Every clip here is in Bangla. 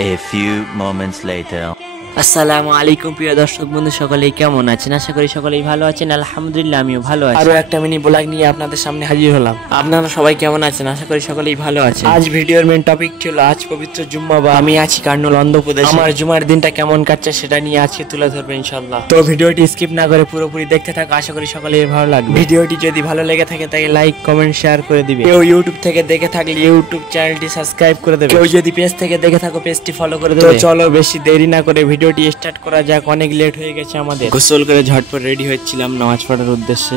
A few moments later. আসসালামু আলাইকুম প্রিয় দর্শক বন্ধু, সকলেই কেমন আছেন? আশা করি সকলেই ভালো আছেন। আলহামদুলিল্লাহ আমিও ভালো আছি। আরো একটা মিনি ব্লগ নিয়ে আপনাদের সামনে হাজির হলাম। আপনারা সবাই কেমন আছেন? আশা করি সকলেই ভালো আছেন। আজ ভিডিওর মেন টপিক ছিল আজ পবিত্র জুম্মাবার। আমি আছি কার্নুল অন্ধ্রপ্রদেশ। আমার জুমার দিনটা কেমন কাটছে সেটা নিয়ে আজকে তুলে ধরবো ইনশাআল্লাহ। তো ভিডিওটি স্কিপ না করে পুরোপুরি দেখতে থাকো, আশা করি সকলেই ভালো লাগবে। ভিডিওটি যদি ভালো লেগে থাকে তাহলে লাইক কমেন্ট শেয়ার করে দিবে। কেউ ইউটিউব থেকে দেখে থাকলে ইউটিউব চ্যানেলটি সাবস্ক্রাইব করে দেবে। কেউ যদি পেজ থেকে দেখে থাকো পেজটি ফলো করে দেবে। তো চলো বেশি দেরি না করে ভিডিওটি স্টার্ট করা যাক। অনেক লেট হয়ে গেছে আমাদের। গোসল করে ঝটপট রেডি হচ্ছিলাম নামাজ পড়ার উদ্দেশ্যে।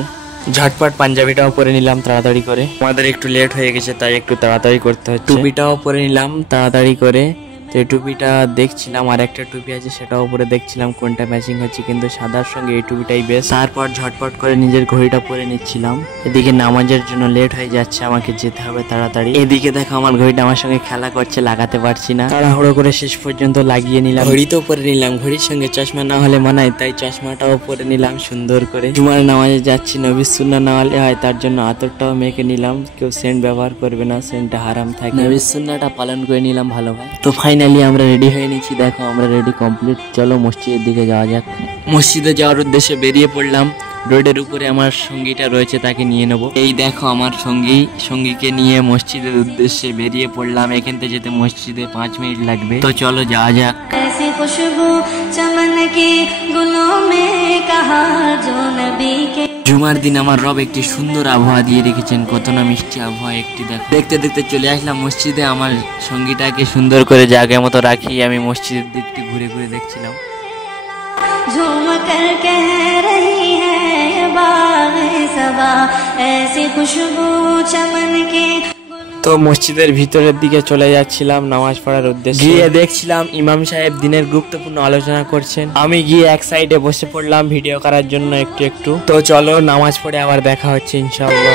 ঝটপট পাঞ্জাবিটাও পরে নিলাম তাড়াতাড়ি করে। আমাদের একটু লেট হয়ে গেছে তাই একটু তাড়াতাড়ি করতে হচ্ছে। টুপিটাও পরে নিলাম তাড়াতাড়ি করে। তো এই টুপিটা দেখছিলাম, আর একটা টুপি আছে সেটাও পরে দেখছিলাম কোনটা ম্যাচিং হচ্ছে, কিন্তু সাদার সঙ্গে এই টুপিটাই বেশ। তারপর ঝটপট করে নিজের ঘড়িটা পরে নিচ্ছিলাম। এদিকে নামাজের জন্য লেট হয়ে যাচ্ছে, আমাকে যেতে হবে তাড়াতাড়ি। এদিকে দেখো আমার ঘড়িটা আমার সঙ্গে খেলা করছে, লাগাতে পারছি না। তাড়াহুড়ো করে শেষ পর্যন্ত লাগিয়ে নিলাম। ঘড়ি তো পরে নিলাম, ঘড়ির সঙ্গে চশমা না হলে মানায়, তাই চশমাটাও পরে নিলাম সুন্দর করে। জুমার নামাজে যাচ্ছি, নবী সুন্নাহ না হলে হয়, তার জন্য আতরটাও মেখে নিলাম। কেউ সেন্ট ব্যবহার করবে না, সেন্টটা হারাম থাকে। নবী সুন্নাহটা পালন করে নিলাম ভালোভাবে। তো ফাইনালি আমরা রেডি হয়ে নিচ্ছি। দেখো আমরা রেডি কমপ্লিট। চলো মসজিদের দিকে যাওয়া যাক। মসজিদে যাওয়ার উদ্দেশ্যে বেরিয়ে পড়লাম। রোডের উপরে আমার সঙ্গীটা রয়েছে, তাকে নিয়ে নেবো। এই দেখো আমার সঙ্গীকে নিয়ে মসজিদের উদ্দেশ্যে বেরিয়ে পড়লাম। এখান থেকে যেতে মসজিদে 5 মিনিট লাগবে। তো চলো যাওয়া যাক। জুমার দিন আমার রব একটি সুন্দর আবহাওয়া দিয়ে রেখেছেন, কত না মিষ্টি আবহাওয়া একটি। দেখো দেখতে দেখতে চলে আসলাম মসজিদে। আমার সঙ্গীটাকে সুন্দর করে জায়গার মতো রাখি আমি মসজিদের দিকটি ঘুরে ঘুরে দেখছিলাম। তো মসজিদের ভিতরের দিকে চলে যাচ্ছিলাম নামাজ পড়ার উদ্দেশ্যে। গিয়ে দেখছিলাম ইমাম সাহেব দিনের গুরুত্বপূর্ণ আলোচনা করছেন। আমি গিয়ে এক সাইডে বসে পড়লাম ভিডিও করার জন্য একটু একটু। তো চলো নামাজ পড়ে আবার দেখা হচ্ছে ইনশাআল্লাহ।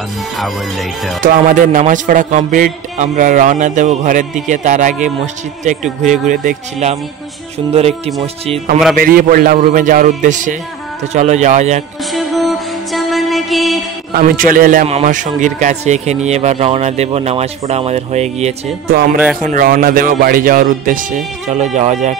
1 hour later. তো আমাদের নামাজ পড়া কমপ্লিট, আমরা রওনা দেব ঘরের দিকে। তার আগে মসজিদটা একটু ঘুরে ঘুরে দেখছিলাম, সুন্দর একটি মসজিদ। আমরা বেরিয়ে পড়লাম রুমে যাওয়ার উদ্দেশ্যে। তো চলো যাওয়া যাক। আমি চলে এলাম আমার সঙ্গীর কাছে, এখানে নিয়ে এবার রওনা দেব। নামাজ পড়া আমাদের হয়ে গিয়েছে, তো আমরা এখন রওনা দেব বাড়ি যাওয়ার উদ্দেশ্যে। চলো যাওয়া যাক।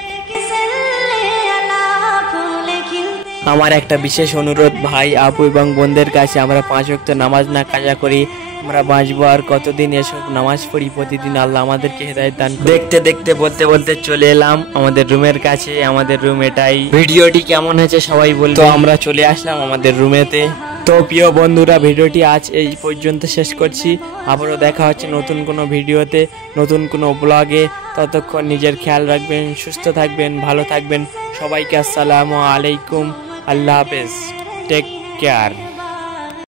আমার একটা বিশেষ অনুরোধ ভাই আপু এবং বোনদের কাছে, আমরা 5 ওয়াক্ত নামাজ না কাজা করি আমরা বাঁচবো আর কতদিন? এসব নামাজ পড়ি প্রতিদিন, আল্লাহ আমাদেরকে হেদায়েত দান। দেখতে দেখতে বলতে বলতে চলে এলাম আমাদের রুমের কাছে। আমাদের রুম এটাই। ভিডিওটি কেমন হয়েছে সবাই বলবে। তো আমরা চলে আসলাম আমাদের রুমেতে। তো প্রিয় বন্ধুরা, ভিডিওটি আজ এই পর্যন্ত শেষ করছি। আবারও দেখা হচ্ছে নতুন কোনো ভিডিওতে, নতুন কোনো ব্লগে। ততক্ষণ নিজের খেয়াল রাখবেন, সুস্থ থাকবেন, ভালো থাকবেন। সবাইকে আসসালামু আলাইকুম, আল্লাহ হাফেজ, টেক কেয়ার।